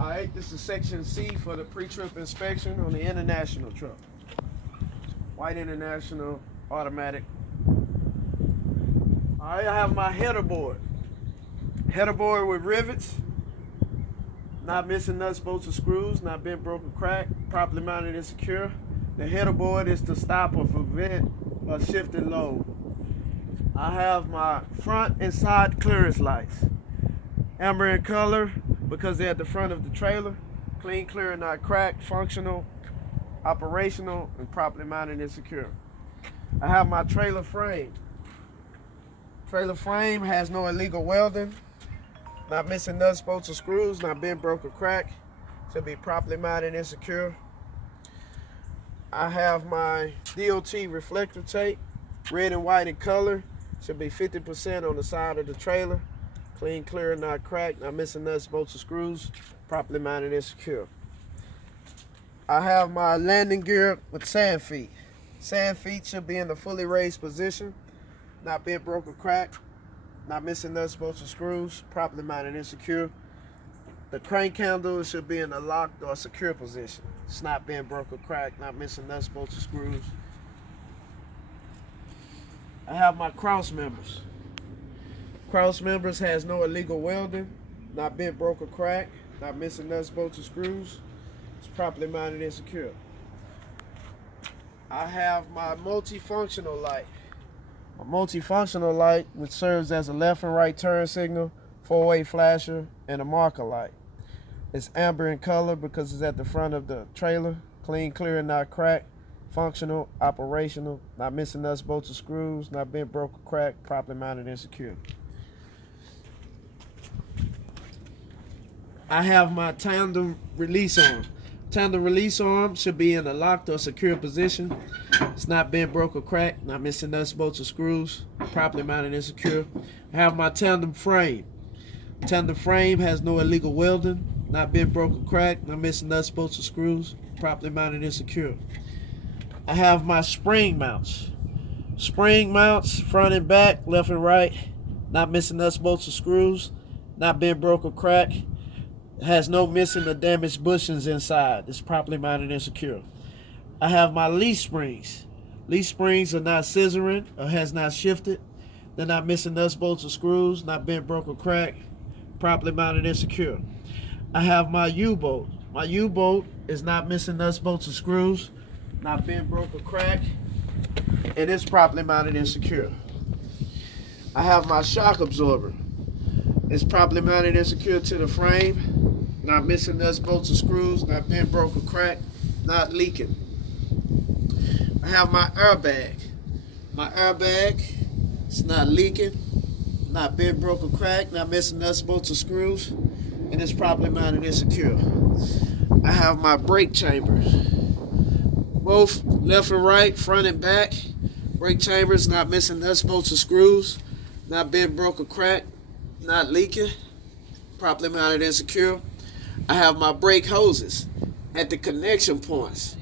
Alright, this is section C for the pre-trip inspection on the International truck. White International automatic. Alright, I have my header board. Header board with rivets. Not missing nuts, bolts, or screws. Not bent, broken, cracked. Properly mounted and secure. The header board is to stop or prevent a shifted load. I have my front and side clearance lights. Amber in color because they're at the front of the trailer. Clean, clear, and not cracked. Functional, operational, and properly mounted and secure. I have my trailer frame. Trailer frame has no illegal welding. Not missing nuts, bolts, or screws. Not bent, broke, or cracked. Should be properly mounted and secure. I have my Dlt Reflector Tape. Red and white in color. Should be 50% on the side of the trailer. Clean, clear, not cracked, not missing nuts, bolts, or screws, properly mounted and secure. I have my landing gear with sand feet. Sand feet should be in the fully raised position, not bent, broke, or cracked, not missing nuts, bolts, or screws, properly mounted and secure. The crank handle should be in a locked or secure position. It's not bent, broke, or cracked, not missing nuts, bolts, or screws. I have my cross members. Cross members has no illegal welding, not bent, broke, or cracked, not missing nuts, bolts, or screws. It's properly mounted and secure. I have my multifunctional light. A multifunctional light which serves as a left and right turn signal, four-way flasher, and a marker light. It's amber in color because it's at the front of the trailer. Clean, clear, and not cracked. Functional, operational, not missing nuts, bolts, or screws, not bent, broke, or cracked, properly mounted and secure. I have my tandem release arm. Tandem release arm should be in a locked or secure position. It's not bent, broke, or cracked, not missing nuts, bolts, or screws, properly mounted and secure. I have my tandem frame. Tandem frame has no illegal welding, not bent, broke, or cracked, not missing nuts, bolts, or screws, properly mounted and secure. I have my spring mounts. Spring mounts, front and back, left and right, not missing nuts, bolts, or screws, not bent, broke, or cracked. It has no missing or damaged bushings inside. It's properly mounted and secure. I have my leaf springs. Leaf springs are not scissoring or has not shifted. They're not missing nuts, bolts, or screws, not bent, broke, or cracked, properly mounted and secure. I have my U-bolt. My U-bolt is not missing nuts, bolts, or screws, not bent, broke, or cracked, and it's properly mounted and secure. I have my shock absorber. It's properly mounted and secure to the frame, not missing nuts, bolts, or screws, not bent, broke, or cracked, not leaking. I have my airbag. My airbag is not leaking, not bent, broke, or cracked, not missing nuts, bolts, or screws, and it's properly mounted and secure. I have my brake chambers. Both left and right, front and back. Brake chambers not missing nuts, bolts, or screws, not bent, broke, or cracked, not leaking, properly mounted and secure. I have my brake hoses at the connection points,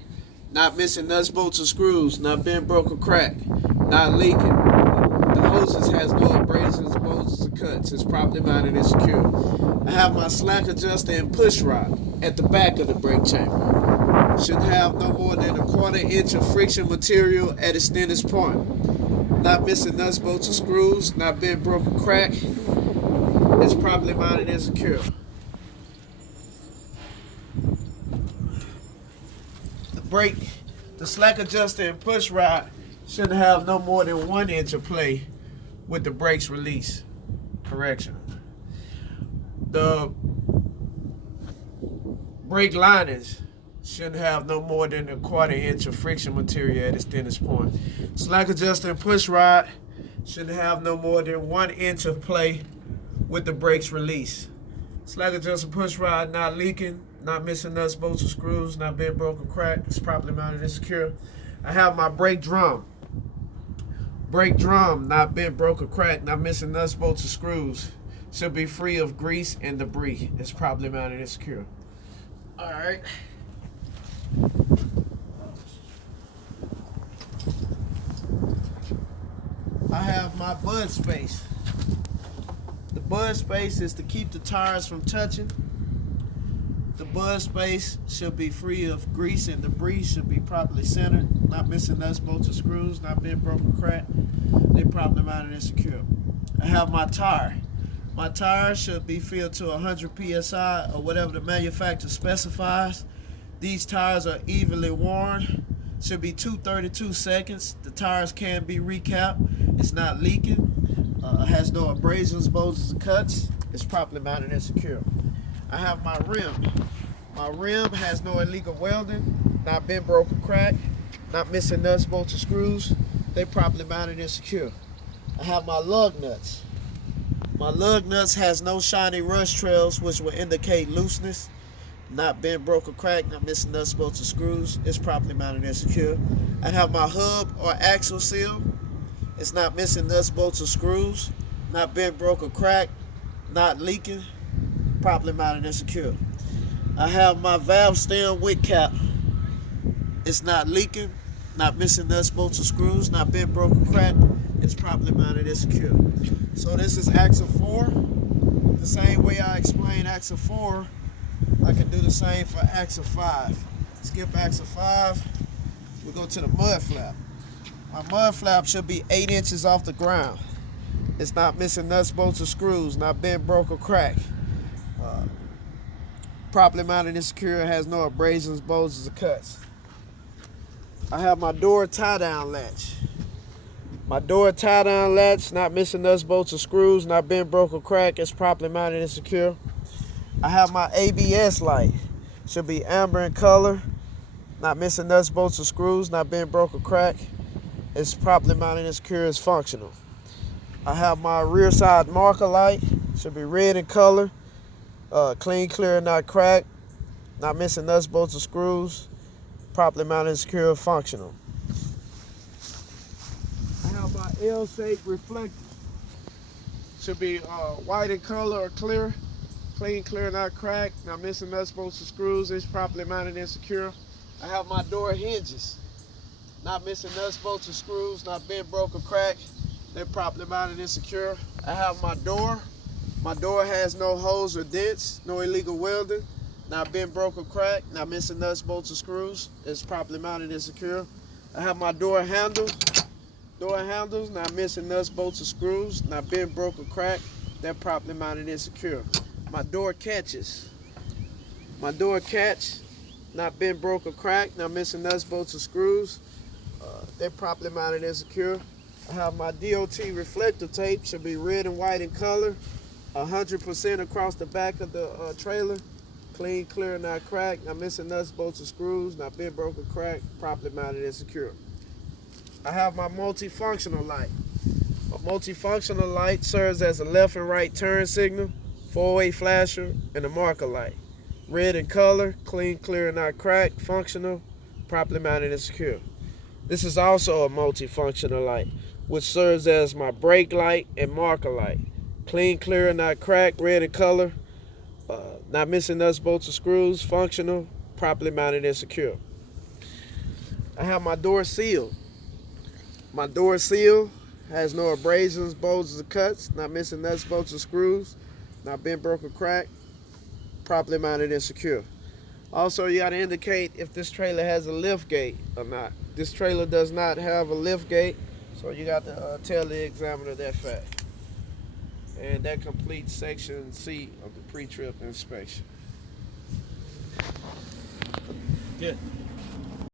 not missing nuts, bolts, or screws, not bent, broke, or cracked, not leaking. The hoses has no abrasions, bolts, or cuts. It's properly mounted and secure. I have my slack adjuster and push rod at the back of the brake chamber. Should have no more than 1/4 inch of friction material at its thinnest point. Not missing nuts, bolts, or screws, not bent, broke, or cracked. It's properly mounted and secure. The slack adjuster and push rod should have no more than 1 inch of play with the brakes release. Correction. The brake linings should have no more than 1/4 inch of friction material at its thinnest point. Slack adjuster and push rod should have no more than 1 inch of play with the brakes release. Slack adjuster push rod not leaking, not missing nuts, bolts, or screws, not bent, broke, or cracked. It's properly mounted and secure. I have my brake drum. Brake drum not bent, broke, or cracked, not missing nuts, bolts, or screws. Should be free of grease and debris. It's properly mounted and secure. All right. I have my bud space. The bud space is to keep the tires from touching. bud space should be free of grease and debris, should be properly centered, not missing nuts, bolts, or screws, not being broken, cracked. They properly mounted and secure. I have my tire. My tire should be filled to 100 psi or whatever the manufacturer specifies. These tires are evenly worn. Should be 232 seconds. The tires can be recapped. It's not leaking. Has no abrasions, bulges, or cuts. It's properly mounted and secure. I have my rim. My rim has no illegal welding, not been broken, cracked, not missing nuts, bolts, or screws. They properly mounted and secure. I have my lug nuts. My lug nuts has no shiny rust trails, which will indicate looseness, not been broken, cracked, not missing nuts, bolts, or screws. It's properly mounted and secure. I have my hub or axle seal. It's not missing nuts, bolts, or screws, not been broken, cracked, not leaking, properly mounted and secure. I have my valve stem wick cap. It's not leaking, not missing nuts, bolts, or screws, not been broken, cracked. It's properly mounted and secure. So this is axle 4. The same way I explained axle 4, I can do the same for axle 5. Skip axle 5. We go to the mud flap. My mud flap should be 8 inches off the ground. It's not missing nuts, bolts, or screws, not bent, broke, or cracked. Properly mounted and secure, has no abrasions, bulges, or cuts. I have my door tie-down latch. My door tie-down latch, not missing nuts, bolts, or screws, not bent, broke, or cracked. It's properly mounted and secure. I have my ABS light. Should be amber in color, not missing nuts, bolts, or screws, not bent, broke, or cracked. It's properly mounted and secure. It's functional. I have my rear side marker light. Should be red in color, clean, clear, not cracked, not missing nuts, bolts, or screws, properly mounted and secure, functional. I have my L-shaped reflector. Should be white in color or clear, clean, clear, not cracked, not missing nuts, bolts, or screws. It's properly mounted and secure. I have my door hinges. Not missing nuts, bolts, or screws, not bent, broke, or cracked. They're properly mounted and secure. I have my door. My door has no holes or dents, no illegal welding, not bent, broke, or cracked, not missing nuts, bolts, or screws. It's properly mounted and secure. I have my door handle. Door handles, not missing nuts, bolts, or screws, not bent, broke, or cracked. They're properly mounted and secure. My door catches. My door catch, not bent, broke, or cracked, not missing nuts, bolts, or screws. They're properly mounted and secure. I have my Dlt Reflector Tape. Should be red and white in color. 100% across the back of the trailer. Clean, clear, not cracked, not missing nuts, bolts, or screws, not bent, broken, cracked, properly mounted and secure. I have my multifunctional light. A multifunctional light serves as a left and right turn signal, four-way flasher, and a marker light. Red in color, clean, clear, not cracked, functional, properly mounted and secure. This is also a multifunctional light, which serves as my brake light and marker light. Clean, clear, not cracked, red in color, not missing nuts, bolts, or screws, functional, properly mounted and secure. I have my door seal. My door seal has no abrasions, bulges, or cuts, not missing nuts, bolts, or screws, not bent, broken, cracked, properly mounted and secure. Also, you got to indicate if this trailer has a lift gate or not. This trailer does not have a lift gate, so you got to tell the examiner that fact. And that completes section C of the pre-trip inspection. Good.